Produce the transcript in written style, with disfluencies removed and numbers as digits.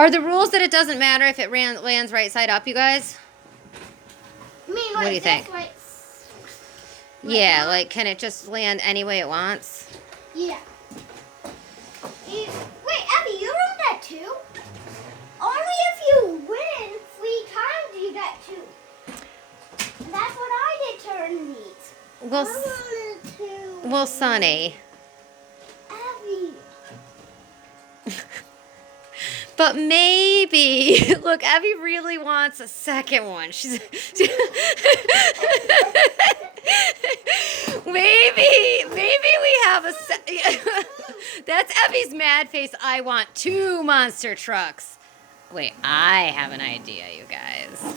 Are the rules that it doesn't matter if it lands right side up, you guys? I mean, What do you think? Like Yeah, that? like can it just land any way it wants? Yeah. Wait, Abby, you wrote that too? Only if you win 3 times you get 2. That's what I did turn these. Well, I wanted to. well, Sonny. Abby. But maybe, look, Abby really wants a second one. Maybe we have a that's Abby's mad face. I want 2 monster trucks. Wait, I have an idea, you guys.